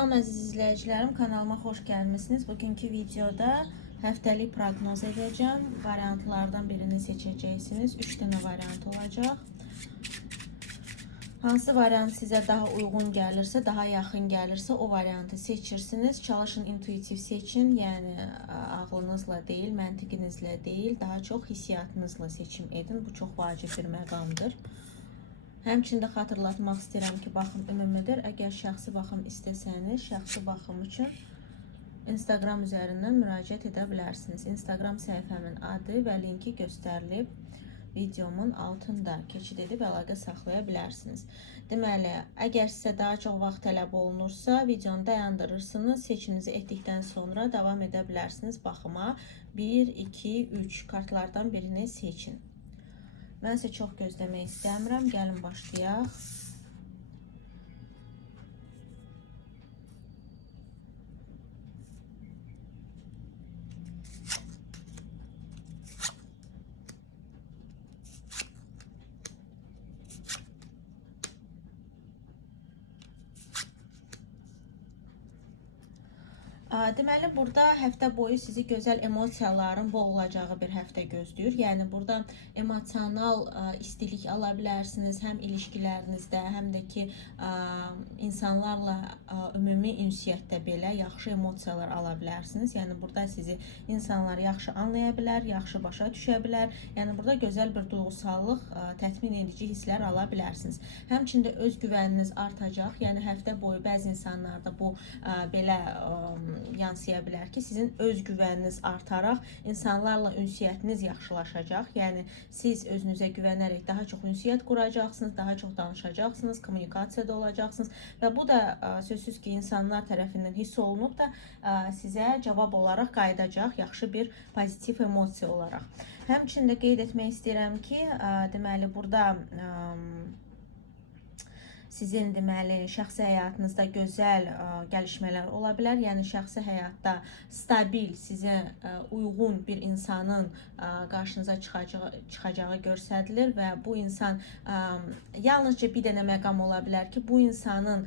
Salam əziz izləyicilərim, kanalıma xoş gəlmisiniz. Bugünkü videoda həftəlik proqnoz edəcəm. Variantlardan birini seçəcəksiniz. 3 dənə variant olacaq. Hansı variant sizə daha uyğun gəlirsə, daha yaxın gəlirsə o variantı seçirsiniz. Çalışın intuitiv seçin, yəni ağlınızla deyil, məntiqinizlə deyil, daha çox hissiyatınızla seçim edin. Bu çox vacib bir məqamdır. Həmçində xatırlatmaq istəyirəm ki, baxım ümumidir. Əgər şəxsi baxım istəsəniz, şəxsi baxım üçün Instagram üzərindən müraciət edə bilərsiniz. Instagram səhifəmin adı və linki göstərilib videomun altında. Keçid edib əlaqə saxlaya bilərsiniz. Deməli, əgər sizə daha çox vaxt tələb olunursa, videonu dayandırırsınız. Seçiminizi etdikdən sonra davam edə bilərsiniz baxıma. 1, 2, 3 kartlardan birini seçin. Mən isə çox gözləmək istəmirəm. Gəlin başlayaq. Deməli, burada həftə boyu sizi gözəl emosiyaların bol olacağı bir həftə gözləyir. Yəni, burada emosional istilik ala bilərsiniz. Həm ilişkilərinizdə, həm də ki, insanlarla ümumi ünsiyyətdə belə yaxşı emosiyalar ala bilərsiniz. Yəni, burada sizi insanlar yaxşı anlaya bilər, yaxşı başa düşə bilər. Yəni, burada gözəl bir duyğusallıq, tətmin edici hisslər ala bilərsiniz. Həmçində öz güvəniniz artacaq. Yəni, həftə boyu bəzi insanlarda bu belə yansıya bilər ki, sizin öz güvəniniz artaraq insanlarla ünsiyyətiniz yaxşılaşacaq. Yəni, siz özünüzə güvənərək daha çox ünsiyyət quracaqsınız, daha çox danışacaqsınız, kommunikasiyada olacaqsınız və bu da sözsüz ki, insanlar tərəfindən hiss olunub da sizə cavab olaraq qayıdacaq, yaxşı bir pozitiv emosiya olaraq. Həmçində qeyd etmək istəyirəm ki, deməli, burada sizin deməli şəxsi həyatınızda gözəl gəlişmələr ola bilər. Yəni şəxsi həyatda stabil, sizə uyğun bir insanın qarşınıza çıxacağı göstərilir və bu insan yalnızca bir dənə məqam ola bilər ki, bu insanın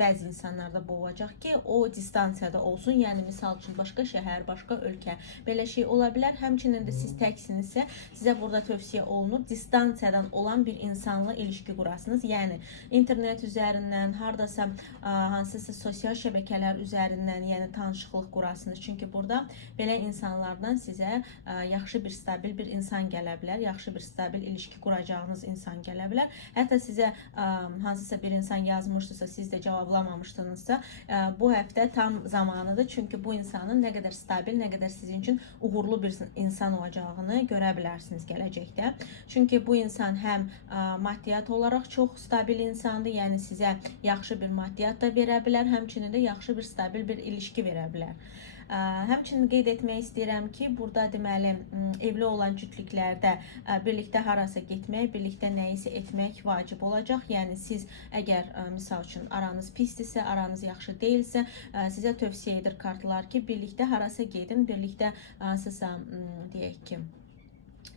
bəzi insanlarda bu olacaq ki, o distansiyada olsun. Yəni misal üçün başqa şəhər, başqa ölkə belə şey ola bilər. Həmçinin də siz təksinizsə, sizə burada tövsiyə olunur distansiyadan olan bir insanla ilişki qurasınız. Yəni internet üzərindən, hardasa hansısa sosial şəbəkələr üzərindən, yəni tanışıqlıq qurasınız. Çünki burada belə insanlardan sizə yaxşı bir stabil bir insan gələ bilər, yaxşı bir stabil ilişki quracağınız insan gələ bilər. Hətta sizə hansısa bir insan yazmışdırsa, siz də cavablamamışdınızsa, bu həftə tam zamanıdır. Çünki bu insanın nə qədər stabil, nə qədər sizin üçün uğurlu bir insan olacağını görə bilərsiniz gələcəkdə. Çünki bu insan həm maddiyyat olaraq çox stabil insandır, yəni sizə yaxşı bir maddiyyat da verə bilər, həmçinin də yaxşı bir stabil bir ilişki verə bilər. Həmçinin qeyd etmək istəyirəm ki, burada deməli evli olan cütlüklərdə birlikdə harasa getmək, birlikdə nəyisə etmək vacib olacaq. Yəni siz əgər misal üçün aranız pisdirsə, aranız yaxşı deyilsə, sizə tövsiyə edir kartlar ki, birlikdə harasa gedin, birlikdə hansısa deyək ki,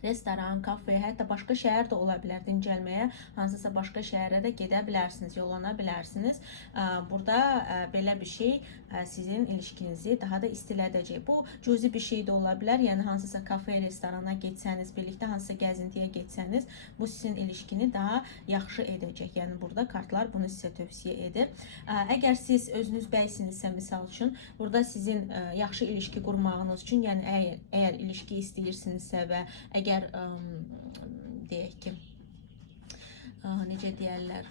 restoran, kafe, hətta başqa şəhər də ola bilər dincəlməyə, hansısa başqa şəhərə də gedə bilərsiniz, yollana bilərsiniz. Burada belə bir şey sizin ilişkinizi daha da istilədəcək. Bu cüzi bir şey də ola bilər, yəni hansısa kafe, restorana getsəniz, birlikdə hansısa gəzintiyə getsəniz, bu sizin ilişkini daha yaxşı edəcək. Yəni burada kartlar bunu sizə tövsiyə edir. Əgər siz özünüz bəysinizsə, misal üçün, burada sizin yaxşı ilişki qurmağınız üçün, yəni əgər ilişki istəyirsinizsə və əgər deyək ki, necə deyərlər,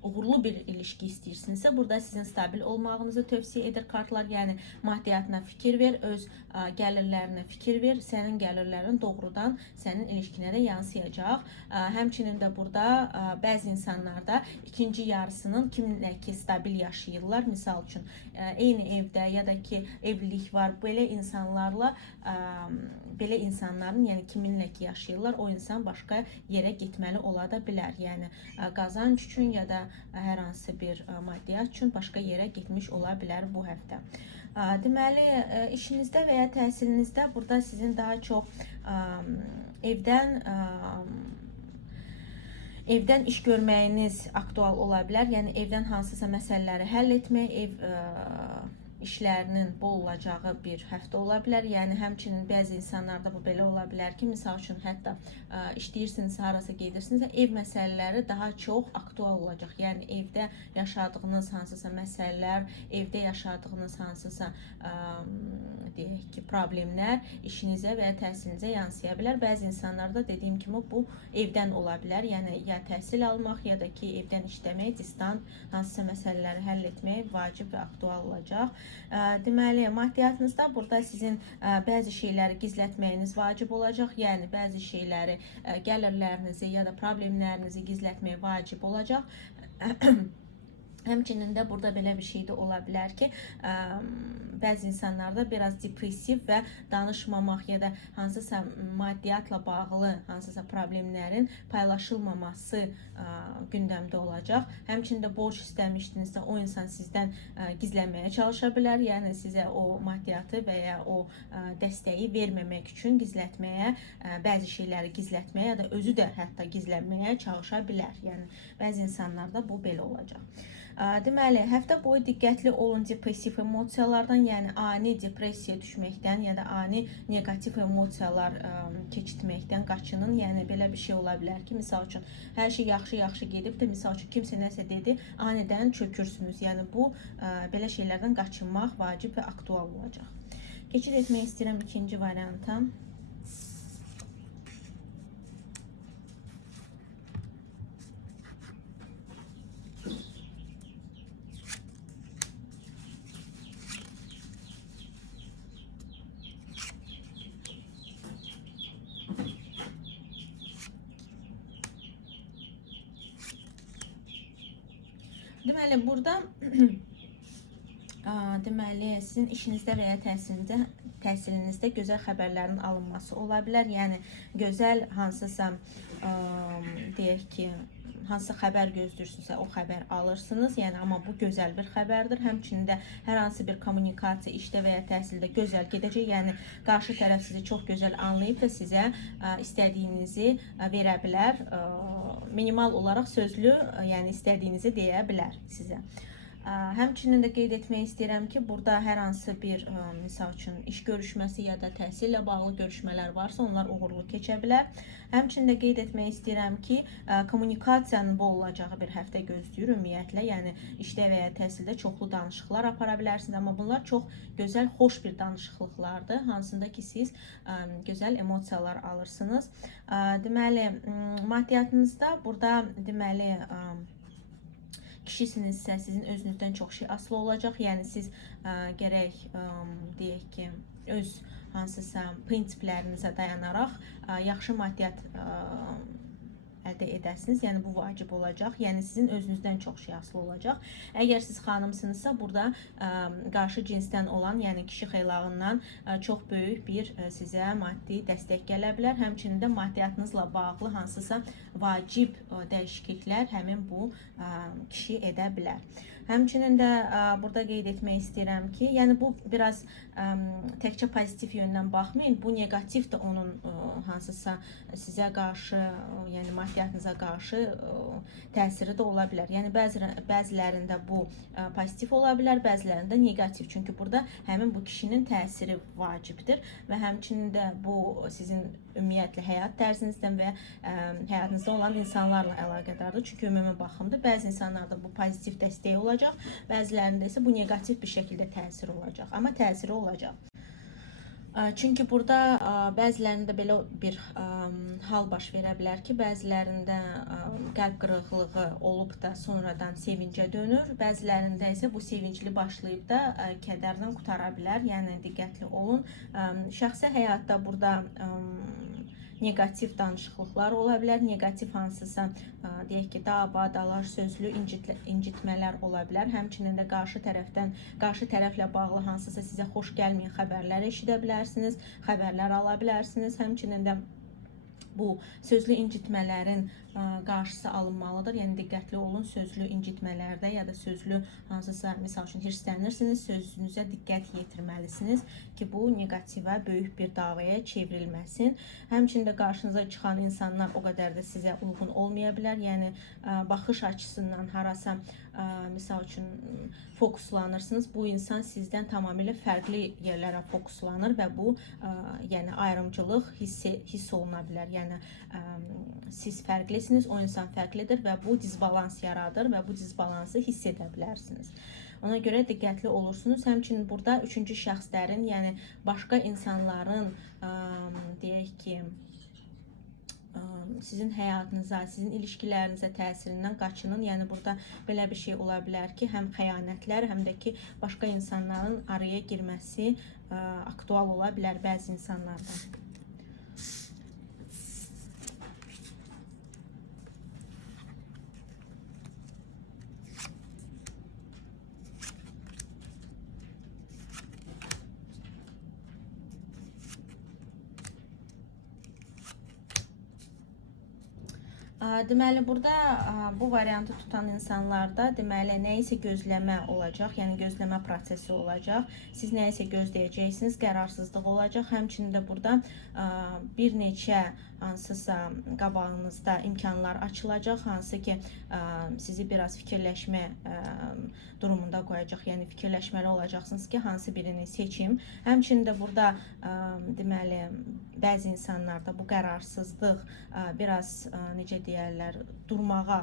uğurlu bir ilişki istəyirsinizsə, burada sizin stabil olmağınızı tövsiyə edir kartlar. Yəni maddiyyatına fikir ver, öz gəlirlərinə fikir ver, sənin gəlirlərin doğrudan sənin ilişkinə də yansıyacaq. Həmçinin də burada bəzi insanlarda ikinci yarısının kiminlə ki stabil yaşayırlar. Misal üçün eyni evdə ya da ki evlilik var, belə insanlarla belə insanların, yəni kiminlə ki yaşayırlar, o insan başqa yerə getməli ola da bilər. Yəni qazanc üçün ya da hər hansı bir maddiyyat üçün başqa yerə getmiş ola bilər bu həftə. Deməli, işinizdə və ya təhsilinizdə burada sizin daha çox evdən Evdən iş görməyiniz aktual ola bilər. Yəni evdən hansısa məsələləri həll etmək, işlərinin bol olacağı bir həftə ola bilər. Yəni həmçinin bəzi insanlarda bu belə ola bilər ki, misal üçün hətta işləyirsinizsə, harasa gedirsinizsə, ev məsələləri daha çox aktual olacaq. Yəni evdə yaşadığınız hansısa məsələlər, evdə yaşadığınız hansısa deyək ki, problemlər işinizə və ya təhsilinizə yansıya bilər. Bəzi insanlarda dediyim kimi bu evdən ola bilər. Yəni ya təhsil almaq, ya da ki, evdən işləmək, distant hansısa məsələləri həll etmək vacib və aktual olacaq. Deməli, maddiyyatınızda burada sizin bəzi şeyləri gizlətməyiniz vacib olacaq. Yəni bəzi şeyləri, gəlirlərinizi ya da problemlərinizi gizlətmək vacib olacaq. Həmçinin də burada belə bir şey də ola bilər ki, bəzi insanlarda biraz depressiv və danışmamaq ya da hansısa maddiyyatla bağlı hansısa problemlərin paylaşılmaması gündəmdə olacaq. Həmçinin də borc istəmişdinizsə, o insan sizdən gizlənməyə çalışa bilər. Yəni sizə o maddiyyatı və ya o dəstəyi verməmək üçün gizlətməyə, bəzi şeyləri gizlətməyə ya da özü də hətta gizlənməyə çalışa bilər. Yəni bəzi insanlarda bu belə olacaq. Deməli, həftə boyu diqqətli olun depressiv emosiyalardan, yəni ani depressiya düşməkdən ya da ani negativ emosiyalar keçirtməkdən qaçının. Yəni belə bir şey ola bilər ki, misal üçün hər şey yaxşı gedib də, misal üçün kimsə nəsə dedi, anidən çökürsünüz. Yəni bu belə şeylərdən qaçınmaq vacib və aktual olacaq. Keçid etmək istəyirəm ikinci varianta. Deməli, burada deməli, sizin işinizdə və ya təhsilinizdə gözəl xəbərlərin alınması ola bilər. Yəni, gözəl hansısa, deyək ki, hansısa xəbər gözləyirsinizsə, o xəbər alırsınız. Yəni, amma bu gözəl bir xəbərdir. Həmçinin də hər hansı bir kommunikasiya işdə və ya təhsildə gözəl gedəcək. Yəni, qarşı tərəf sizi çox gözəl anlayıb da sizə istədiyinizi verə bilər. Minimal olaraq sözlü, yəni istədiyinizi deyə bilər sizə. Həmçinin də qeyd etmək istəyirəm ki, burada hər hansı bir, misal üçün, iş görüşməsi ya da təhsillə bağlı görüşmələr varsa, onlar uğurlu keçə bilər. Həmçinin də qeyd etmək istəyirəm ki, kommunikasiyanın bol olacağı bir həftə gözləyir ümumiyyətlə. Yəni, işdə və ya təhsildə çoxlu danışıqlar apara bilərsiniz, amma bunlar çox gözəl, xoş bir danışıqlıqlardır, hansında ki, siz gözəl emosiyalar alırsınız. Deməli, maddiyyatınızda burada, deməli, kişisinizsə, sizin özünüzdən çox şey asılı olacaq. Yəni, siz gərək, deyək ki, öz hansısa prinsiplərinizə dayanaraq yaxşı maddiyyat əldə edəsiniz. Yəni, bu vacib olacaq. Yəni, sizin özünüzdən çox şey asılı olacaq. Əgər siz xanımsınızsa, burada qarşı cinsdən olan, yəni kişi xeylağından çox böyük bir sizə maddi dəstək gələ bilər. Həmçinin də maddiyyatınızla bağlı hansısa vacib dəyişikliklər həmin bu kişi edə bilər. Həmçinin də burada qeyd etmək istəyirəm ki, yəni bu biraz təkcə pozitiv yöndən baxmayın, bu negativ də onun hansısa sizə qarşı, yəni maddiyyatınıza qarşı təsiri də ola bilər. Yəni bəzilərində bu pozitiv ola bilər, bəzilərində negativ. Çünki burada həmin bu kişinin təsiri vacibdir və həmçinin də bu sizin ümumiyyətlə həyat tərzinizdən və həyatınızda olan insanlarla əlaqədardır. Çünki ümumi baxımda bəzi insanlarda bu pozitiv dəstək olacaq, bəzilərində isə bu negativ bir şəkildə təsir olacaq. Amma təsiri olacaq. Çünki burada bəzilərində belə bir hal baş verə bilər ki, bəzilərində qəlb qırıqlığı olub da sonradan sevincə dönür, bəzilərində isə bu sevincli başlayıb da kədərdən qutara bilər. Yəni diqqətli olun. Şəxsi həyatda burada negativ danışıqlıqlar ola bilər, negativ hansısa, deyək ki, dava, dalaş, sözlü incitmələr ola bilər. Həmçinin də qarşı tərəflə bağlı hansısa sizə xoş gəlməyən xəbərlər eşidə bilərsiniz, xəbərlər ala bilərsiniz. Həmçinin də bu sözlü incitmələrin qarşısı alınmalıdır. Yəni diqqətli olun sözlü incitmələrdə ya da sözlü hansısa misal üçün hirslənirsiniz, sözünüzə diqqət yetirməlisiniz ki, bu neqativə, böyük bir davaya çevrilməsin. Həmçinin də qarşınıza çıxan insanlar o qədər də sizə uyğun olmaya bilər. Yəni baxış açısından harasa misal üçün fokuslanırsınız. Bu insan sizdən tamamilə fərqli yerlərə fokuslanır və bu yəni ayrımcılıq hiss oluna bilər. Yəni siz fərqlisiniz, o insan fərqlidir və bu disbalans yaradır və bu disbalansı hiss edə bilərsiniz. Ona görə diqqətli olursunuz. Həmçinin burada üçüncü şəxslərin, yəni başqa insanların deyək ki, sizin həyatınıza, sizin ilişkilərinizə təsirindən qaçının. Yəni burada belə bir şey ola bilər ki, həm xəyanətlər, həm də ki, başqa insanların araya girməsi aktual ola bilər bəzi insanlardan. Deməli, burada bu variantı tutan insanlarda deməli nəyisə gözləmə olacaq, yəni gözləmə prosesi olacaq. Siz nəyisə gözləyəcəksiniz, qərarsızlıq olacaq. Həmçinin də burada bir neçə hansısa qabağınızda imkanlar açılacaq, hansı ki sizi biraz fikirləşmə durumunda qoyacaq. Yəni fikirləşməli olacaqsınız ki, hansı birini seçim. Həmçinin də burada deməli bəzi insanlarda bu qərarsızlıq biraz necə deyərlər, durmağa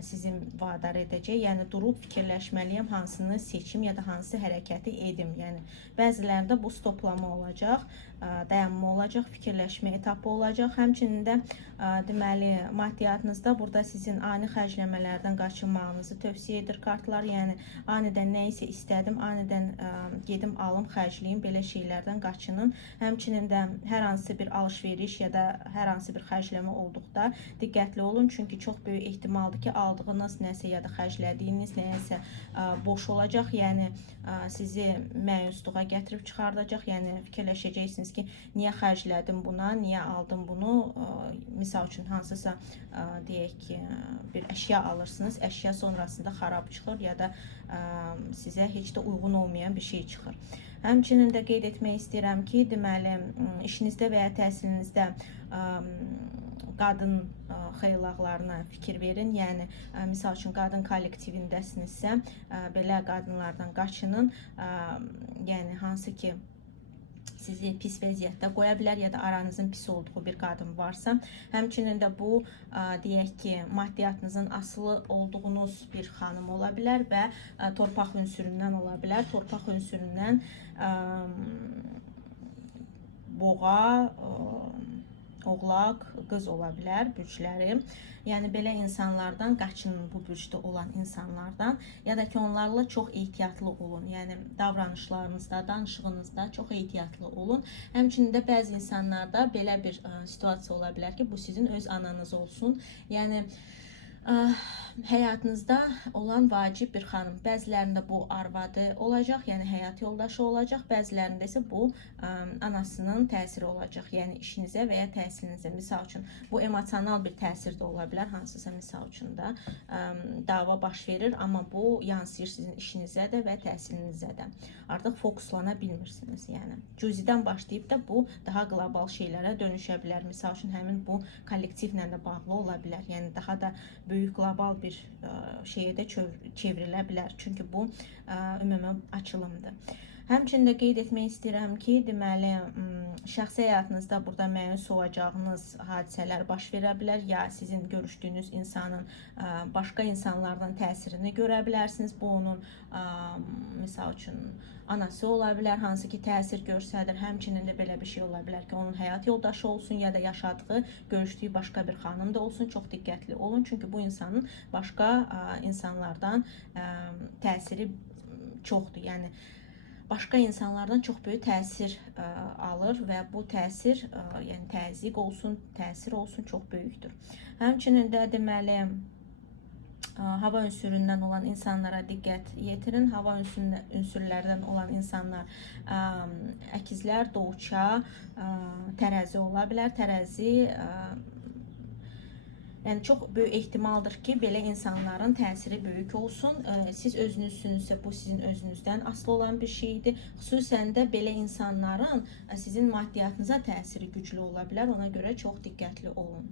sizin vadar edəcək. Yəni durub fikirləşməliyəm, hansını seçim ya da hansı hərəkəti edim. Yəni bəzilərdə bu stoplama olacaq, dayanma olacaq, fikirləşmə etapı olacaq. Həmçinin də deməli maddiyyatınızda burada sizin ani xərcləmələrdən qaçınmağınızı tövsiyə edir kartlar. Yəni anidən nə isə istədim, anidən gedim alım, xərcləyim, belə şeylərdən qaçının. Həmçinin də hər hansı bir alış-veriş ya da hər hansı bir xərcləmə olduqda diqqətli olun, çünki çox böyük ehtimaldır ki, aldığınız nəsə ya da xərclədiyiniz nəsə boş olacaq. Yəni sizi məyusluğa gətirib çıxardacaq. Yəni fikirləşəcəksiniz ki, niyə xərclədim buna, niyə aldım bunu? Misal üçün hansısa deyək ki, bir əşya alırsınız, əşya sonrasında xarab çıxır ya da sizə heç də uyğun olmayan bir şey çıxır. Həmçinin də qeyd etmək istəyirəm ki, deməli işinizdə və ya təhsilinizdə qadın xeyirlaqlarına fikir verin. Yəni misal üçün qadın kollektivindəsinizsə, belə qadınlardan qaçının. Yəni hansı ki sizi pis vəziyyətdə qoya bilər ya da aranızın pis olduğu bir qadın varsa. Həmçinin də bu deyək ki, maddiyyatınızın asılı olduğunuz bir xanım ola bilər və torpaq ünsüründən ola bilər. Torpaq ünsüründən boğa, oğlaq, qız ola bilər bürcləri. Yəni belə insanlardan qaçının, bu bürcdə olan insanlardan, ya da ki onlarla çox ehtiyatlı olun. Yəni davranışlarınızda, danışığınızda çox ehtiyatlı olun. Həmçinin də bəzi insanlarda belə bir situasiya ola bilər ki, bu sizin öz ananız olsun. Yəni həyatınızda olan vacib bir xanım. Bəzilərində bu arvadı olacaq, yəni həyat yoldaşı olacaq. Bəzilərində isə bu anasının təsiri olacaq. Yəni işinizə və ya təhsilinizə. Misal üçün bu emosional bir təsir də ola bilər. Hansısa misal üçün də dava baş verir, amma bu yansıyır sizin işinizə də və təhsilinizə də. Artıq fokuslana bilmirsiniz. Yəni cüzidən başlayıb da bu daha qlobal şeylərə dönüşə bilər. Misal üçün həmin bu kollektivlə də bağlı ola bilər. Yəni daha da böyük qlobal bir şeyə də çevrilə bilər. Çünki bu ümumi açılımdır. Həmçinin də qeyd etmək istəyirəm ki, deməli şəxsi həyatınızda burada məyus olacağınız hadisələr baş verə bilər. Ya sizin görüşdüyünüz insanın başqa insanlardan təsirini görə bilərsiniz. Bu onun misal üçün anası ola bilər, hansı ki təsir göstərir. Həmçinin də belə bir şey ola bilər ki, onun həyat yoldaşı olsun ya da yaşadığı, görüşdüyü başqa bir xanım da olsun. Çox diqqətli olun, çünki bu insanın başqa insanlardan təsiri çoxdur. Yəni başqa insanlardan çox böyük təsir alır və bu təsir, yəni təzyiq olsun, təsir olsun, çox böyükdür. Həmçinin də deməli hava ünsüründən olan insanlara diqqət yetirin. Hava ünsürlərdən olan insanlar əkizlər, doğuça, tərəzi ola bilər. Tərəzi Yəni çox böyük ehtimaldır ki, belə insanların təsiri böyük olsun. Siz özünüzsünüzsə bu sizin özünüzdən asılı olan bir şeydir. Xüsusən də belə insanların sizin maddiyyatınıza təsiri güclü ola bilər. Ona görə çox diqqətli olun.